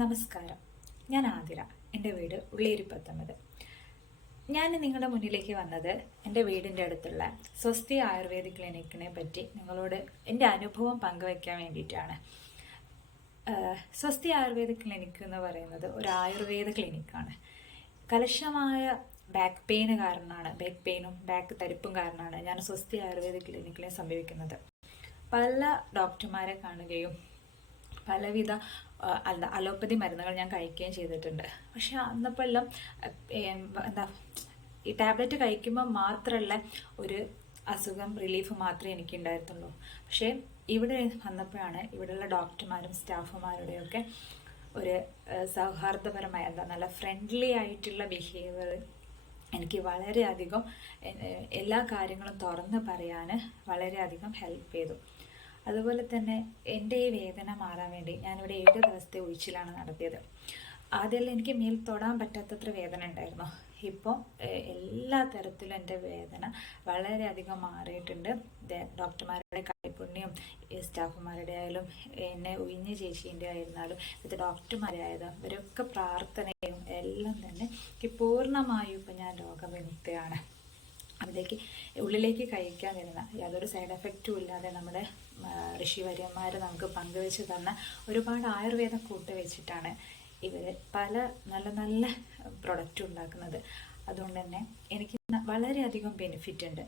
നമസ്കാരം. ഞാൻ ആതിര. എൻ്റെ വീട് ഉള്ളേരി 19. ഞാൻ നിങ്ങളുടെ മുന്നിലേക്ക് വന്നത് എൻ്റെ വീടിൻ്റെ അടുത്തുള്ള സ്വസ്തി ആയുർവേദിക് ക്ലിനിക്കിനെ പറ്റി നിങ്ങളോട് എൻ്റെ അനുഭവം പങ്കുവയ്ക്കാൻ വേണ്ടിയിട്ടാണ്. സ്വസ്തി ആയുർവേദിക് ക്ലിനിക്ക് എന്ന് പറയുന്നത് ഒരു ആയുർവേദ ക്ലിനിക്കാണ്. കലശമായ ബാക്ക് പെയിനും ബാക്ക് തരിപ്പും കാരണമാണ് ഞാൻ സ്വസ്തി ആയുർവേദിക് ക്ലിനിക്കിനെ സമീപിക്കുന്നത്. പല ഡോക്ടർമാരെ കാണുകയും പലവിധ അലോപ്പതി മരുന്നുകൾ ഞാൻ കഴിക്കുകയും ചെയ്തിട്ടുണ്ട്. പക്ഷെ അന്നപ്പോൾ എല്ലാം ഈ ടാബ്ലറ്റ് കഴിക്കുമ്പോൾ മാത്രമുള്ള ഒരു അസുഖം റിലീഫ് മാത്രമേ എനിക്കുണ്ടായിരുന്നുള്ളൂ. പക്ഷേ ഇവിടെ വന്നപ്പോഴാണ് ഇവിടെയുള്ള ഡോക്ടർമാരും സ്റ്റാഫുമാരുടെയൊക്കെ ഒരു സൗഹാർദ്ദപരമായ നല്ല ഫ്രണ്ട്ലി ആയിട്ടുള്ള ബിഹേവിയർ എനിക്ക് വളരെയധികം എല്ലാ കാര്യങ്ങളും തുറന്ന് പറയാൻ വളരെയധികം ഹെൽപ്പ് ചെയ്തു. അതുപോലെ തന്നെ എൻ്റെ ഈ വേദന മാറാൻ വേണ്ടി ഞാനിവിടെ 7 ദിവസത്തെ ഉഴിച്ചിലാണ് നടത്തിയത്. ആദ്യമെല്ലാം എനിക്ക് മേൽ തൊടാൻ പറ്റാത്തത്ര വേദന ഉണ്ടായിരുന്നു. ഇപ്പോൾ എല്ലാ തരത്തിലും എൻ്റെ വേദന വളരെയധികം മാറിയിട്ടുണ്ട്. ഡോക്ടർമാരുടെ കൈപ്പുണ്യം, സ്റ്റാഫുമാരുടെ ആയാലും എന്നെ ഉഴിഞ്ഞ ചേച്ചീൻ്റെ ആയിരുന്നാലും ഇത് ഡോക്ടർമാരെ ആയതും ഇവരൊക്കെ പ്രാർത്ഥനയും എല്ലാം തന്നെ എനിക്ക് പൂർണ്ണമായും ഇപ്പം ഞാൻ രോഗവിമുക്തയാണ്. അതിലേക്ക് ഉള്ളിലേക്ക് കഴിക്കാൻ വരുന്ന യാതൊരു സൈഡ് എഫക്റ്റും ഇല്ലാതെ നമ്മുടെ ഋഷിവര്യന്മാർ നമുക്ക് പങ്കുവെച്ച് തന്ന ഒരുപാട് ആയുർവേദ കൂട്ട് വെച്ചിട്ടാണ് ഇവർ പല നല്ല നല്ല പ്രൊഡക്റ്റ് ഉണ്ടാക്കുന്നത്. അതുകൊണ്ട് തന്നെ എനിക്ക് വളരെയധികം ബെനിഫിറ്റ് ഉണ്ട്.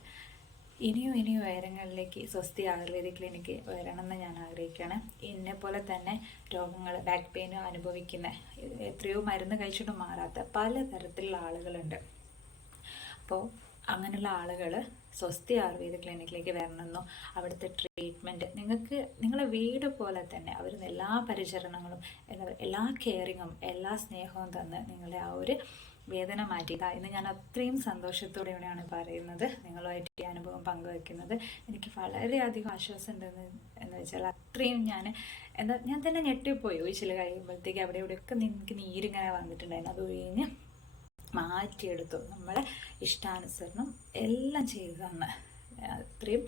ഇനിയും ഉയരങ്ങളിലേക്ക് സ്വസ്തി ആയുർവേദിക് ക്ലിനിക്ക് വരണമെന്ന് ഞാൻ ആഗ്രഹിക്കുകയാണ്. എന്നെപ്പോലെ തന്നെ രോഗങ്ങൾ ബാക്ക് പെയിൻ അനുഭവിക്കുന്ന എത്രയോ മരുന്ന് കഴിച്ചിട്ടും മാറാത്ത പലതരത്തിലുള്ള ആളുകളുണ്ട്. അപ്പോൾ അങ്ങനെയുള്ള ആളുകൾ സ്വസ്തി ആയുർവേദ ക്ലിനിക്കിലേക്ക് വരണമെന്നോ അവിടുത്തെ ട്രീറ്റ്മെൻറ്റ് നിങ്ങളെ വീട് പോലെ തന്നെ അവർ എല്ലാ പരിചരണങ്ങളും എല്ലാ കെയറിങ്ങും എല്ലാ സ്നേഹവും തന്ന് നിങ്ങളെ ആ ഒരു വേദന മാറ്റിയതാ എന്ന് ഞാൻ അത്രയും സന്തോഷത്തോടെയാണ് പറയുന്നത്, നിങ്ങളുമായിട്ട് ഈ അനുഭവം പങ്കുവയ്ക്കുന്നത്. എനിക്ക് വളരെയധികം ആശ്വാസം ഉണ്ടെന്ന് വെച്ചാൽ അത്രയും ഞാൻ തന്നെ ഞെട്ടിപ്പോയി. ഒഴിച്ചിൽ കഴിയുമ്പോഴത്തേക്ക് അവിടെ ഇവിടെയൊക്കെ എനിക്ക് നീരിങ്ങനെ വന്നിട്ടുണ്ടായിരുന്നു. അത് കഴിഞ്ഞ് മാറ്റിയെടുത്തു. നമ്മളെ ഇഷ്ടാനുസരണം എല്ലാം ചെയ്തു തന്ന് അത്രയും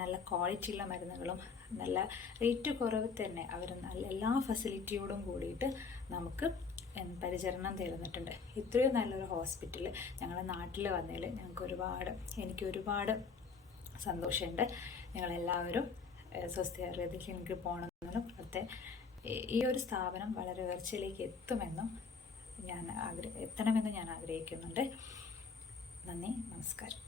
നല്ല ക്വാളിറ്റിയുള്ള മരുന്നുകളും നല്ല റേറ്റ് കുറവ് തന്നെ അവർ നല്ല എല്ലാ ഫെസിലിറ്റിയോടും കൂടിയിട്ട് നമുക്ക് പരിചരണം തരുന്നിട്ടുണ്ട്. ഇത്രയും നല്ലൊരു ഹോസ്പിറ്റൽ ഞങ്ങളുടെ നാട്ടിൽ വന്നതിൽ എനിക്ക് ഒരുപാട് സന്തോഷമുണ്ട്. നിങ്ങളെല്ലാവരും സ്വസ്തി ആയുർവേദിക് ക്ലിനിക്കിൽ പോകണമെന്നും അവിടുത്തെ ഈ ഒരു സ്ഥാപനം വളരെ ഉയർച്ചയിലേക്ക് എത്തണമെന്ന് ഞാൻ ആഗ്രഹിക്കുന്നുണ്ട്. നന്ദി, നമസ്കാരം.